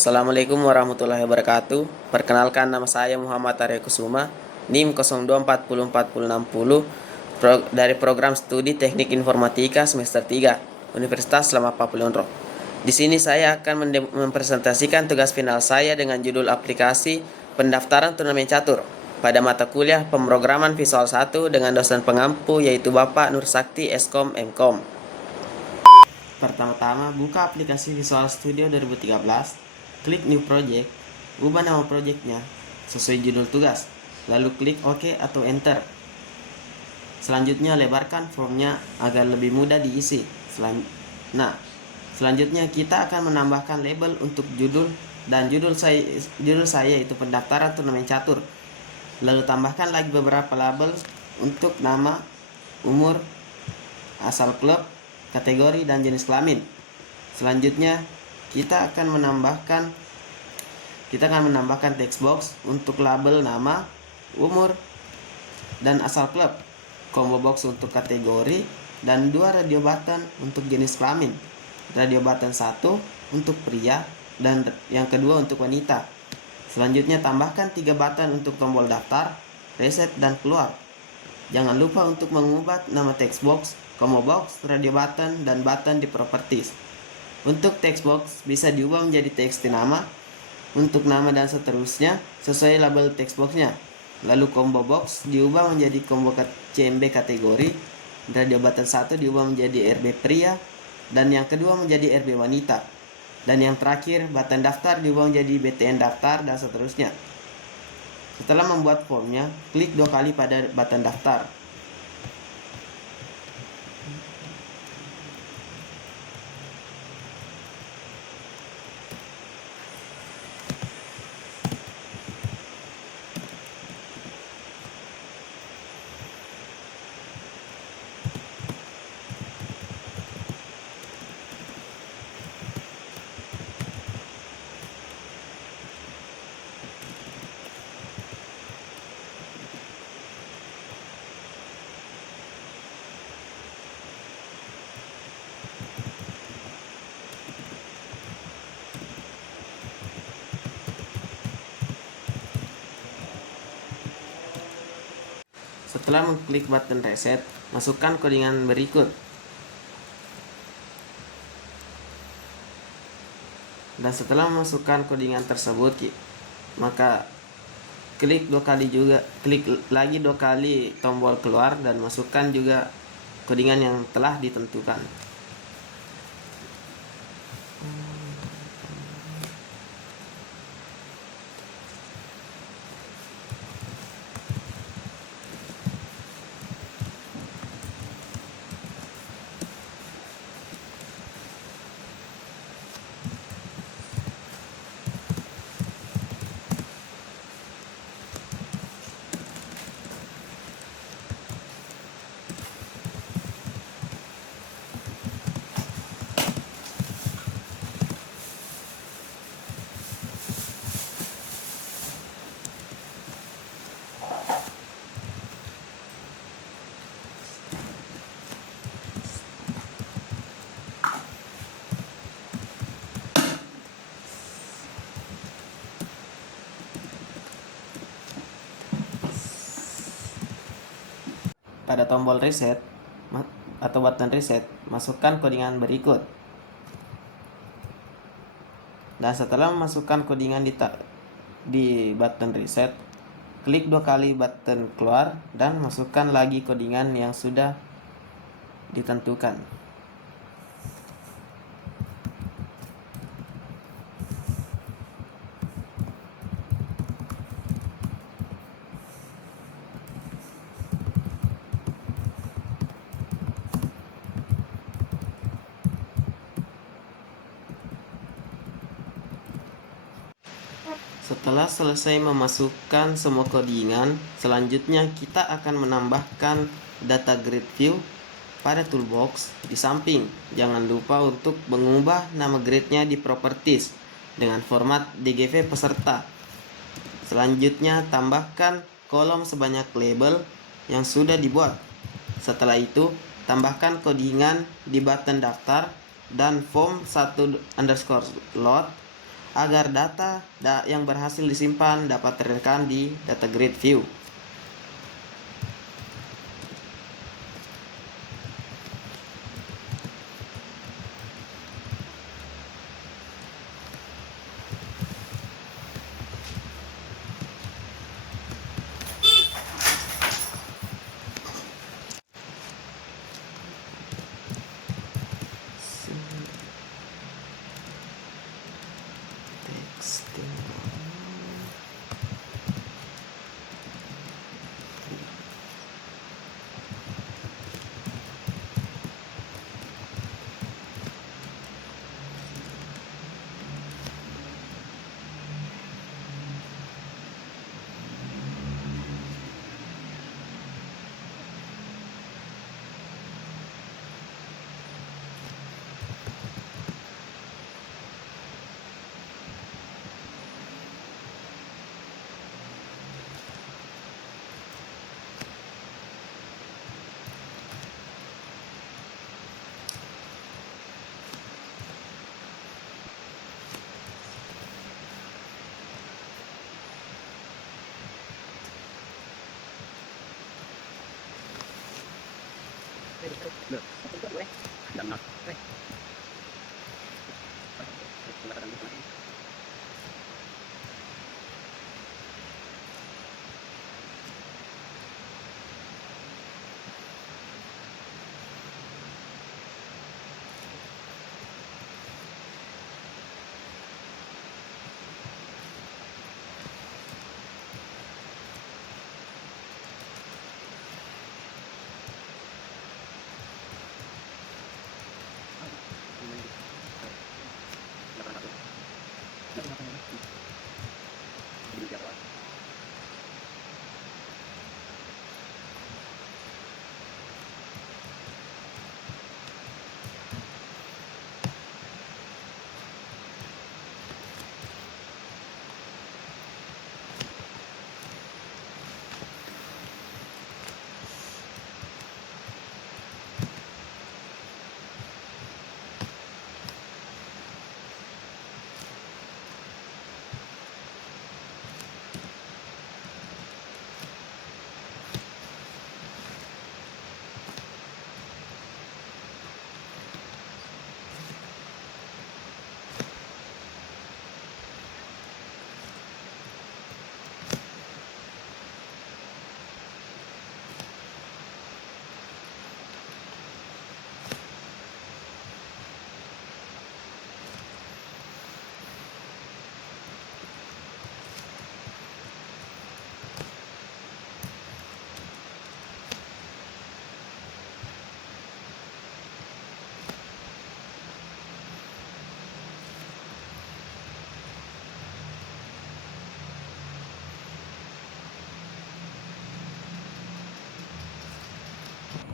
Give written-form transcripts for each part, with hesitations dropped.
Assalamualaikum warahmatullahi wabarakatuh. Perkenalkan, nama saya Muhammad Arya Kusuma, NIM 02404060 dari program studi Teknik Informatika semester 3 Universitas Selama Papulonro. Di sini saya akan mempresentasikan tugas final saya dengan judul aplikasi pendaftaran turnamen catur pada mata kuliah pemrograman Visual 1 dengan dosen pengampu yaitu Bapak Nur Sakti Eskom Mkom. Pertama-tama buka aplikasi Visual Studio 2013, klik New Project, ubah nama projectnya sesuai judul tugas, lalu klik OK atau Enter. Selanjutnya lebarkan formnya agar lebih mudah diisi. Selanjutnya kita akan menambahkan label untuk judul dan judul saya itu pendaftaran turnamen catur. Lalu tambahkan lagi beberapa label untuk nama, umur, asal klub, kategori, dan jenis kelamin. Selanjutnya kita akan menambahkan text box untuk label nama, umur, dan asal klub, combo box untuk kategori, dan 2 radio button untuk jenis kelamin. Radio button 1 untuk pria dan yang kedua untuk wanita. Selanjutnya tambahkan 3 button untuk tombol daftar, reset, dan keluar. Jangan lupa untuk mengubah nama text box, combo box, radio button, dan button di properties. Untuk text box bisa diubah menjadi teks nama, untuk nama dan seterusnya sesuai label text boxnya. Lalu combo box diubah menjadi combo CMB kategori, radio button 1 diubah menjadi RB pria, dan yang kedua menjadi RB wanita. Dan yang terakhir button daftar diubah menjadi BTN daftar dan seterusnya. Setelah membuat formnya, klik 2 kali pada button daftar. Setelah mengklik button reset, masukkan kodingan berikut. Dan setelah memasukkan kodingan tersebut, maka klik lagi 2 kali tombol keluar dan masukkan juga kodingan yang telah ditentukan. Pada tombol reset atau button reset, masukkan kodingan berikut. Dan setelah memasukkan kodingan di button reset, klik 2 kali button keluar dan masukkan lagi kodingan yang sudah ditentukan. Setelah selesai memasukkan semua kodingan, selanjutnya kita akan menambahkan data grid view pada toolbox di samping. Jangan lupa untuk mengubah nama gridnya di properties dengan format DGV peserta. Selanjutnya tambahkan kolom sebanyak label yang sudah dibuat. Setelah itu tambahkan kodingan di button daftar dan form 1_load agar data yang berhasil disimpan dapat terekam di data grid view.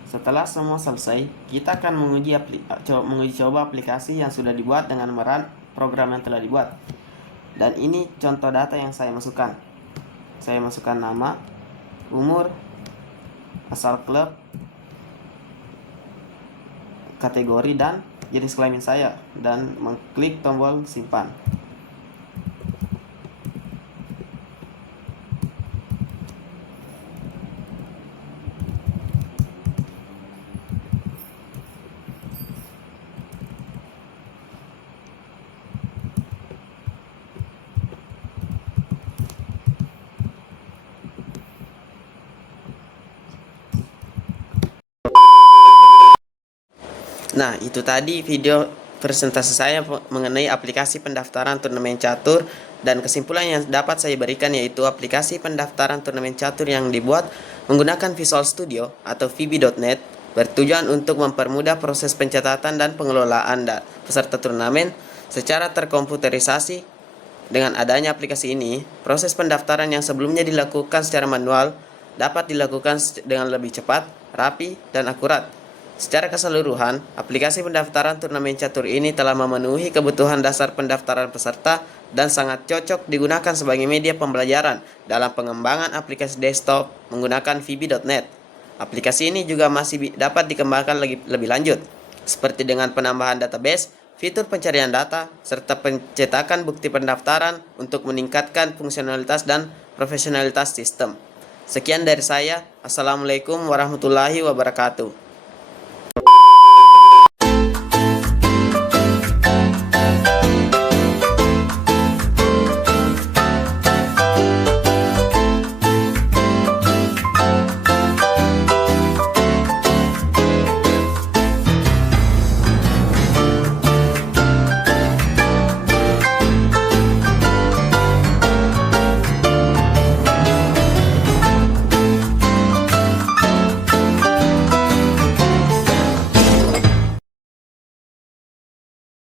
Setelah semua selesai, kita akan menguji coba aplikasi yang sudah dibuat dengan meran program yang telah dibuat. Dan ini contoh data yang saya masukkan. Saya masukkan nama, umur, asal klub, kategori, dan jenis kelamin saya, dan mengklik tombol simpan. Nah, itu tadi video presentasi saya mengenai aplikasi pendaftaran turnamen catur, dan kesimpulan yang dapat saya berikan yaitu aplikasi pendaftaran turnamen catur yang dibuat menggunakan Visual Studio atau VB.NET bertujuan untuk mempermudah proses pencatatan dan pengelolaan peserta turnamen secara terkomputerisasi. Dengan adanya aplikasi ini, proses pendaftaran yang sebelumnya dilakukan secara manual dapat dilakukan dengan lebih cepat, rapi, dan akurat. Secara keseluruhan, aplikasi pendaftaran turnamen catur ini telah memenuhi kebutuhan dasar pendaftaran peserta dan sangat cocok digunakan sebagai media pembelajaran dalam pengembangan aplikasi desktop menggunakan VB.NET. Aplikasi ini juga masih dapat dikembangkan lebih lanjut, seperti dengan penambahan database, fitur pencarian data, serta pencetakan bukti pendaftaran untuk meningkatkan fungsionalitas dan profesionalitas sistem. Sekian dari saya. Assalamualaikum warahmatullahi wabarakatuh.